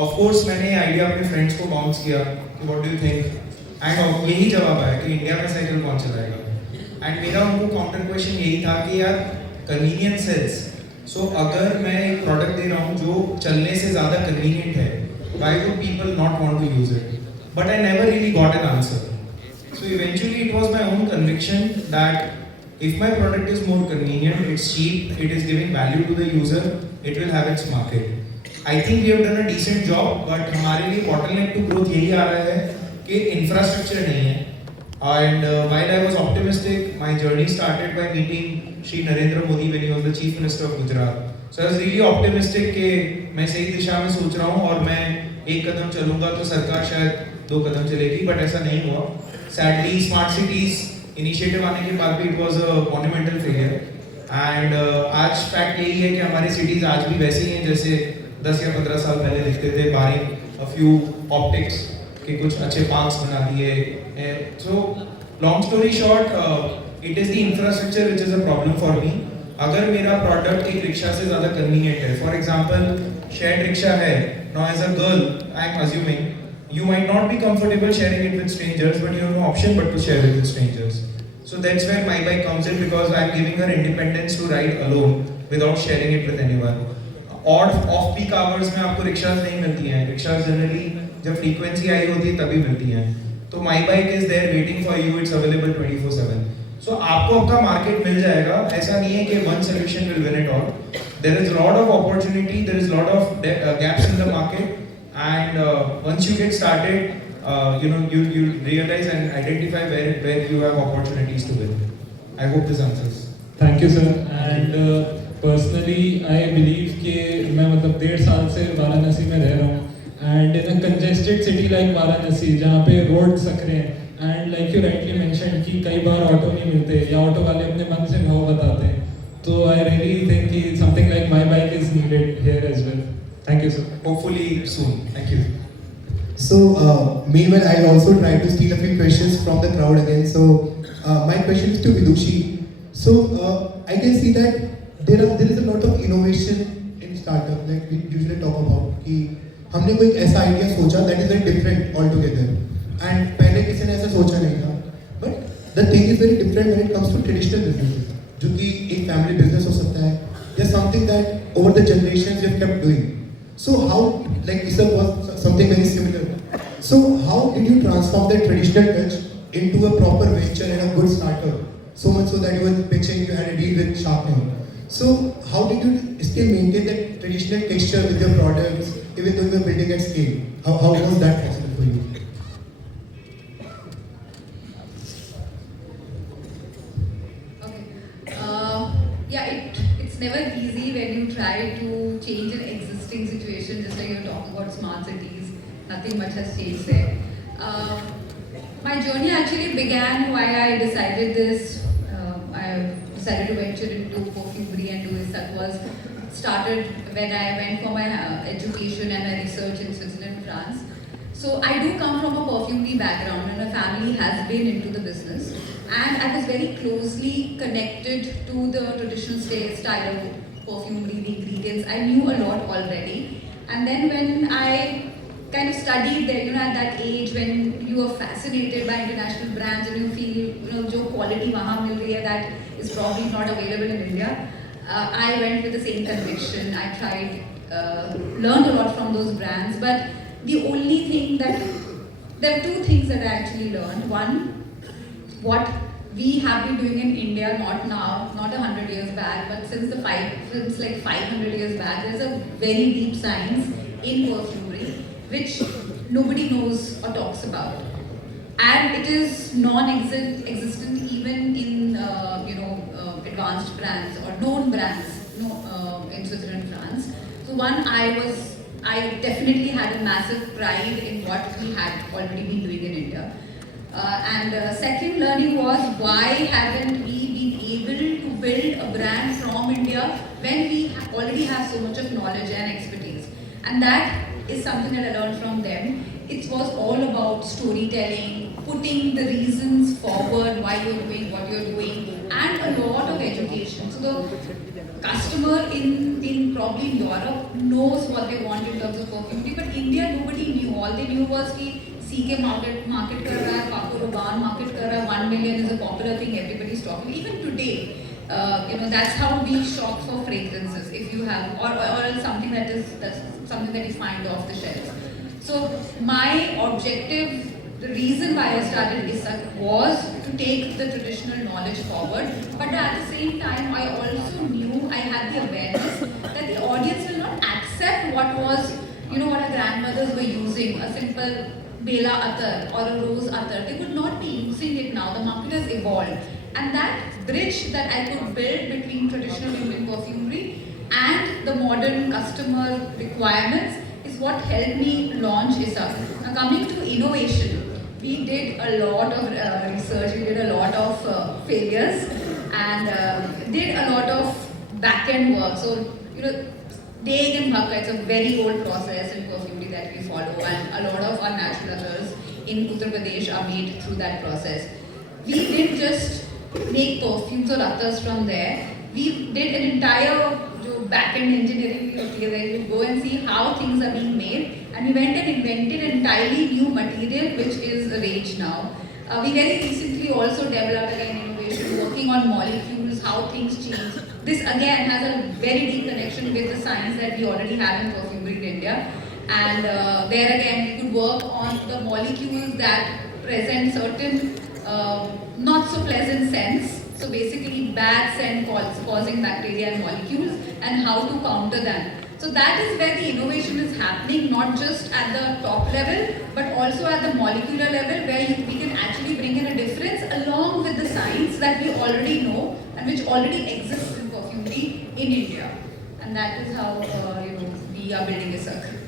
Of course मैंने ये idea अपने फ्रेंड्स को बाउंस किया कि what do you think and यही जवाब आया कि इंडिया में साइकिल कौन चलाएगा। एंड मेरा उनको काउंटर क्वेश्चन यही था कि यार कन्वीनियंस सेल्स, सो अगर मैं एक प्रोडक्ट दे रहा हूँ जो चलने से ज़्यादा कन्वीनियंट है, why would people not want to use it? But I never really got an answer. So eventually it was my own conviction that if my product is more convenient, it's cheap, it is giving value to the user, it will have its market. I think we have done a decent job, but हमारे लिए bottleneck to growth यही आ रहा है कि infrastructure नहीं है. And while I was optimistic, my journey started by meeting Shri Narendra Modi when he was the Chief Minister of Gujarat. So I was really optimistic कि मैं सही दिशा में सोच रहा हूँ और मैं एक कदम चलूँगा तो सरकार शायद दो कदम चलेगी, but ऐसा नहीं हुआ. Sadly, smart cities initiative आने के बाद भी it was a monumental failure. And आज fact यही है कि हमारे cities आज भी वैसे ही हैं जैसे 10 या 15 साल पहले दिखते थे, barring a few optics के कुछ अच्छे parks बना दिए. So long story short, it is the infrastructure which is a problem for me. अगर मेरा product एक रिक्शा से ज़्यादा convenient है, for example shared रिक्शा है, now as a girl I am assuming you might not be comfortable sharing it with strangers, but you have no option but to share it with strangers. So that's where my bike comes in, because I am giving her independence to ride alone without sharing it with anyone. Off peak hours में आपको rickshaws नहीं मिलती हैं. Rickshaws generally जब frequency आई होती है तभी मिलती हैं. तो my bike is there waiting for you. It's available 24/7. So आपको आपका मार्केट मिल जाएगा. ऐसा नहीं है कि one solution will win it all. There is a lot of opportunity. There is a lot of gaps in the market. And once you get started, you realize and identify where you have opportunities to win. I hope this answers. Thank you sir. And personally I believe कि मैं मतलब 1.5 साल से वाराणसी में रह रहा हूँ, and in a congested city like Varanasi जहाँ पे रोड सकरे हैं and like you rightly mention कि कई बार ऑटो नहीं मिलते या ऑटो वाले अपने मन से भाव बताते हैं, तो आई रियली थिंक कि something like my bike is needed here as well. Thank you, sir. Hopefully soon. Thank you. So, meanwhile, I'll also try to steal a few questions from the crowd again. So, my question is to Vidushi. So, I can see that there is a lot of innovation in startup that we usually talk about. कि हमने कोई ऐसा idea सोचा that is very different altogether. And पहले किसी ने ऐसा सोचा नहीं था. But the thing is very different when it comes to traditional businesses. जो कि एक family business हो सकता है या something that over the generations you have kept doing. So how, like Isar was something very similar. So how did you transform that traditional touch into a proper venture and a good startup? So much so that you were pitching, you had a deal with Shark Tank. So how did you still maintain that traditional texture with your products, even though you were building at scale? How was that possible for you? It's never easy when you try to change an existing situation, just like you're talking about smart cities. Nothing much has changed there. My journey actually began why I decided this. I decided to venture into perfumery and do this. That was started when I went for my education and my research in Switzerland, France. So I do come from a perfumery background, and my family has been into the business. And I was very closely connected to the traditional style of perfumery, the ingredients. I knew a lot already. And then when I kind of studied there, at that age when you are fascinated by international brands and you feel, jo quality wahan mil rahi hai, that is probably not available in India. I went with the same conviction. I tried, learned a lot from those brands. But the only thing there are two things that I actually learned. One, what we have been doing in India, not now, not 100 years back, but since like 500 years back, there's a very deep science in perfumery which nobody knows or talks about, and it is non-existent even in advanced brands or known brands in Switzerland, France. So one, I definitely had a massive pride in what we had already been doing in India. And second learning was, why haven't we been able to build a brand from India when we already have so much of knowledge and expertise? And that is something that I learned from them. It was all about storytelling, putting the reasons forward why you're doing what you're doing, and a lot of education. So the customer in probably Europe knows what they want in terms of perfumery, but India nobody knew. All they knew was कि CK market कर रहा है, Paco Rabanne market कर रहा है, 1 million is a popular thing everybody's talking. Even today, that's how we shop for fragrances. If you have or something that's something that you find off the shelves. So my objective. The reason why I started ISAK was to take the traditional knowledge forward, but at the same time, I also knew I had the awareness that the audience will not accept what was, what our grandmothers were using, a simple Bela Attar or a Rose Attar. They would not be using it now. The market has evolved. And that bridge that I could build between traditional Indian perfumery and the modern customer requirements is what helped me launch ISAK. Now coming to innovation, we did a lot of research, we did a lot of failures, and did a lot of back-end work. So, Deg and Bhakka, it's a very old process in perfumery that we follow, and a lot of our natural others in Uttar Pradesh are made through that process. We didn't just make perfumes or others from there. We did an entire back-end engineering where you go and see how things are being made, and we went and invented an entirely new material which is Rage now. We very recently also developed an innovation working on molecules, how things change. This again has a very deep connection with the science that we already have in perfumery in India, and there again we could work on the molecules that present certain not so pleasant scents. So basically bad scent causing bacteria and molecules, and how to counter them. So that is where the innovation is happening, not just at the top level, but also at the molecular level, where we can actually bring in a difference along with the science that we already know and which already exists in perfumery in India. And that is how we are building ISAK.